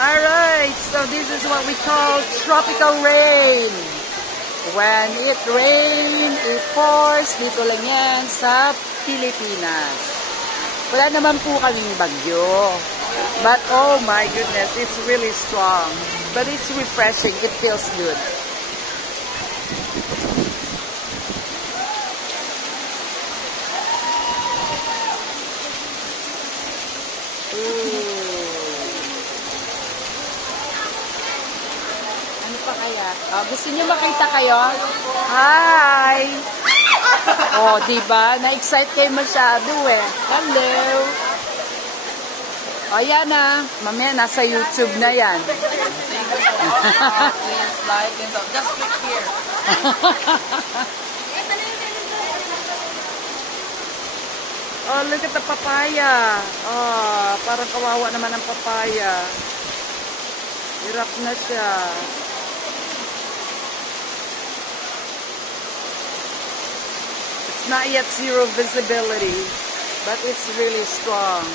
Alright, so this is what we call tropical rain. When it rain, it pours. Dito lang yan sa Pilipinas. Wala naman po kaming bagyo. But oh my goodness, it's really strong. But it's refreshing. It feels good. Ano pa kaya? Gusto niyo makita kayo? Hi! Oh, diba? Na-excite kayo masyado eh. Hello! O, yan na. Mamaya nasa YouTube na yan. Please like and just click here. Oh, look at the papaya. Oh, parang kawawa naman ang papaya. Hirap na siya. It's not yet zero visibility, but it's really strong.